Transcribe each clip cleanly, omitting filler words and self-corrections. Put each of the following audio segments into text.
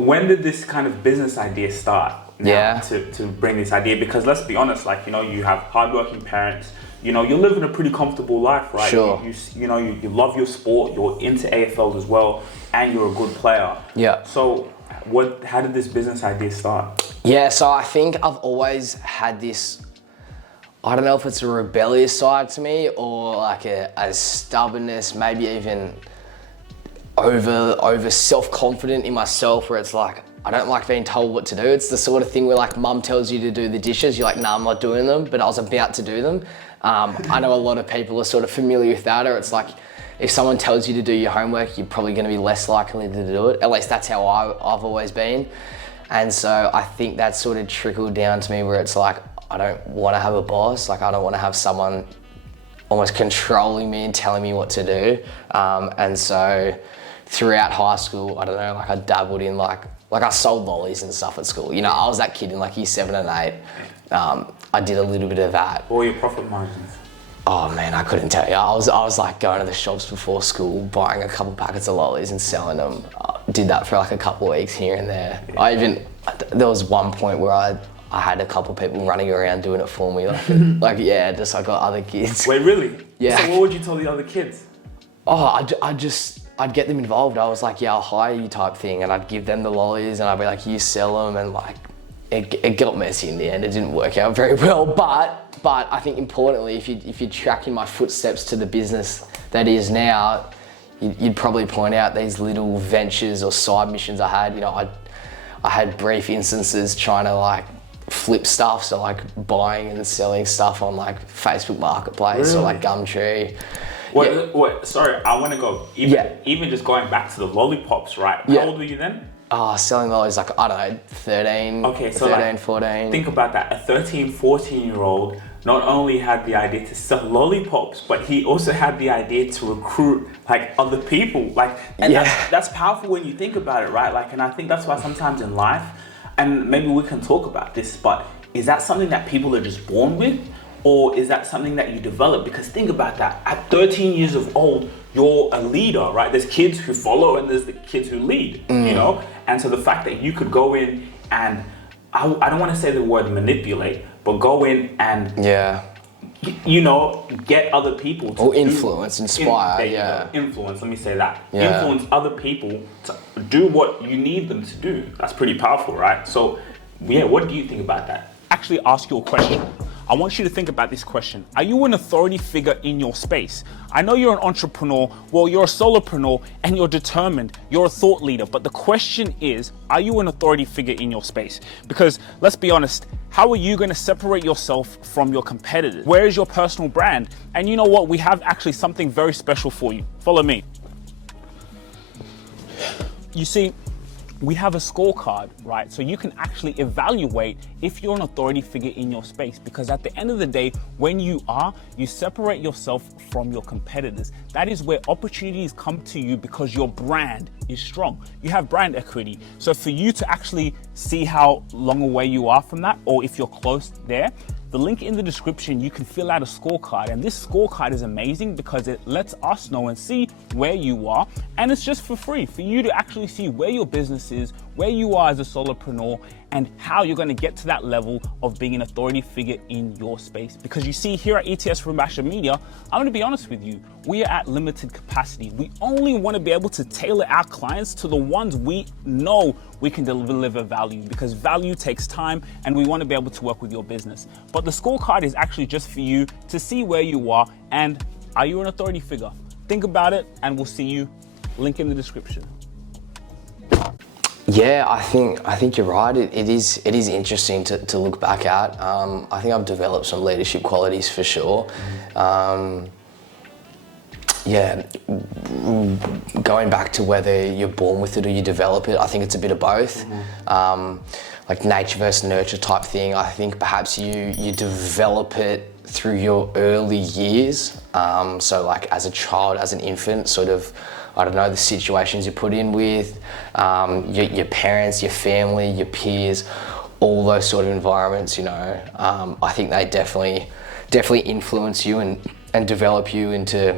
when did this kind of business idea start? To bring this idea, because let's be honest, like, you know, you have hardworking parents, you know, you're living a pretty comfortable life, right? Sure. You know, you love your sport, you're into AFL as well, and you're a good player. Yeah. So how did this business idea start? Yeah, so I think I've always had this, I don't know if it's a rebellious side to me or like a stubbornness, maybe even over self-confident in myself, where it's like, I don't like being told what to do. It's the sort of thing where like mum tells you to do the dishes, you're like, nah, I'm not doing them, but I was about to do them. I know a lot of people are sort of familiar with that, or it's like, if someone tells you to do your homework, you're probably gonna be less likely to do it. At least that's how I've always been. And so I think that sort of trickled down to me where it's like, I don't wanna have a boss. Like, I don't wanna have someone almost controlling me and telling me what to do. And so throughout high school, I don't know, like I dabbled in like I sold lollies and stuff at school. You know, I was that kid in like year 7 and 8. I did a little bit of that. What were your profit margins? Oh man, I couldn't tell you. I was like going to the shops before school, buying a couple packets of lollies and selling them. I did that for like a couple of weeks here and there. Yeah. There was one point where I had a couple of people running around doing it for me. Like just I got other kids. Wait, really? Yeah. So what would you tell the other kids? Oh, I'd get them involved. I was like, yeah, I'll hire you type thing. And I'd give them the lollies and I'd be like, you sell them. And like, it got messy in the end. It didn't work out very well. But I think importantly, if you're tracking my footsteps to the business that is now, you'd probably point out these little ventures or side missions I had. You know, I had brief instances trying to like flip stuff. So like buying and selling stuff on like Facebook Marketplace or like Gumtree. Wait, sorry, I want to go, even just going back to the lollipops, right? How old were you then? Selling lollies like, I don't know, 13, okay, so 13, like, 14. Think about that, a 13, 14-year-old not only had the idea to sell lollipops, but he also had the idea to recruit like other people. Like, and that's powerful when you think about it, right? Like, and I think that's why sometimes in life, and maybe we can talk about this, but is that something that people are just born with? Or is that something that you develop? Because think about that, at 13 years of old, you're a leader, right? There's kids who follow and there's the kids who lead, you know? And so the fact that you could go in and, I don't want to say the word manipulate, but go in and, you know, get other people to influence, inspire, influence, let me say that. Influence other people to do what you need them to do. That's pretty powerful, right? So, what do you think about that? Actually ask you a question. I want you to think about this question. Are you an authority figure in your space? I know you're an entrepreneur, well, you're a solopreneur and you're determined, you're a thought leader, but the question is, are you an authority figure in your space? Because let's be honest, how are you going to separate yourself from your competitors? Where is your personal brand? And you know what? We have actually something very special for you. Follow me. You see, we have a scorecard, right? So you can actually evaluate if you're an authority figure in your space, because at the end of the day, when you separate yourself from your competitors. That is where opportunities come to you because your brand is strong. You have brand equity. So for you to actually see how long away you are from that, or if you're close there, the link in the description, you can fill out a scorecard, and this scorecard is amazing because it lets us know and see where you are, and it's just for free for you to actually see where your business is, where you are as a solopreneur, and how you're going to get to that level of being an authority figure in your space. Because you see, here at ETS from Basher Media, I'm going to be honest with you, we are at limited capacity. We only want to be able to tailor our clients to the ones we know we can deliver value, because value takes time and we want to be able to work with your business. But the scorecard is actually just for you to see where you are and are you an authority figure? Think about it and we'll see you. Link in the description. Yeah, I think you're right. It is interesting to look back at. I think I've developed some leadership qualities for sure. Going back to whether you're born with it or you develop it, I think it's a bit of both. Like nature versus nurture type thing. I think perhaps you develop it through your early years. So like as a child, as an infant, sort of, I don't know, the situations you're put in with, your parents, your family, your peers, all those sort of environments, you know. I think they definitely influence you and develop you into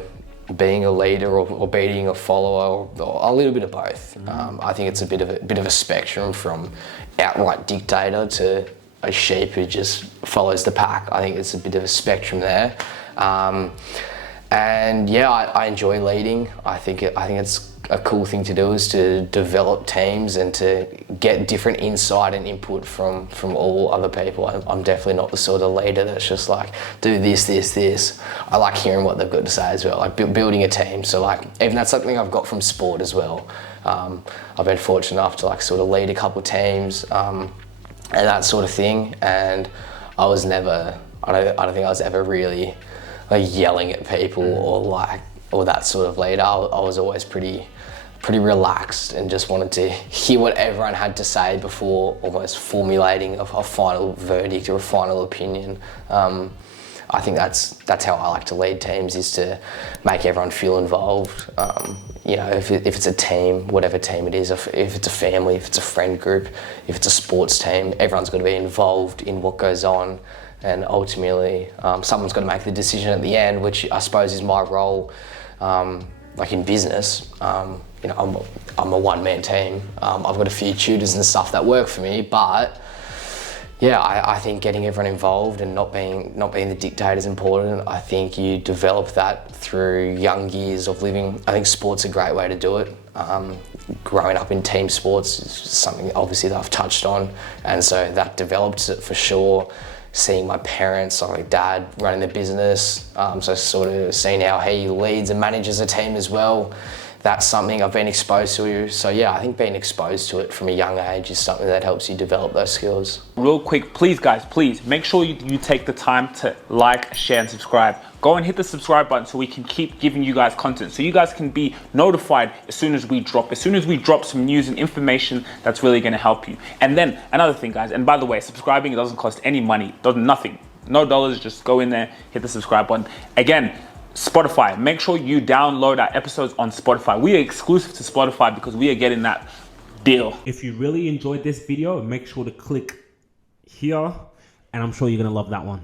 being a leader or being a follower, or a little bit of both. I think it's a bit of a spectrum from outright dictator to a sheep who just follows the pack. I think it's a bit of a spectrum there. And yeah, I enjoy leading. I think it's a cool thing to do, is to develop teams and to get different insight and input from all other people. I'm definitely not the sort of leader that's just like, do this. I like hearing what they've got to say as well, like building a team. So like, even that's something I've got from sport as well. I've been fortunate enough to like sort of lead a couple of teams and that sort of thing. And I was never, I don't think I was ever really like yelling at people or that sort of leader. I was always pretty relaxed and just wanted to hear what everyone had to say before almost formulating a final verdict or a final opinion. I think that's how I like to lead teams, is to make everyone feel involved. You know, if it's a team, whatever team it is, if it's a family, if it's a friend group, if it's a sports team, everyone's got to be involved in what goes on. And ultimately, someone's got to make the decision at the end, which I suppose is my role. Like in business, you know, I'm a one-man team. I've got a few tutors and stuff that work for me, but yeah, I think getting everyone involved and not being the dictator is important. I think you develop that through young years of living. I think sport's a great way to do it. Growing up in team sports is something obviously that I've touched on, and so that develops it for sure. Seeing my parents, like dad running the business, so sort of seeing how he leads and manages a team as well. That's something I've been exposed to. So yeah, I think being exposed to it from a young age is something that helps you develop those skills. Real quick, please guys, please make sure you take the time to like, share and subscribe. Go and hit the subscribe button so we can keep giving you guys content, so you guys can be notified as soon as we drop some news and information that's really going to help you. And then another thing guys, and by the way, subscribing, it doesn't cost any money, nothing, no dollars, just go in there, hit the subscribe button. Again, Spotify, make sure you download our episodes on Spotify. We are exclusive to Spotify because we are getting that deal. If you really enjoyed this video, make sure to click here, and I'm sure you're gonna love that one.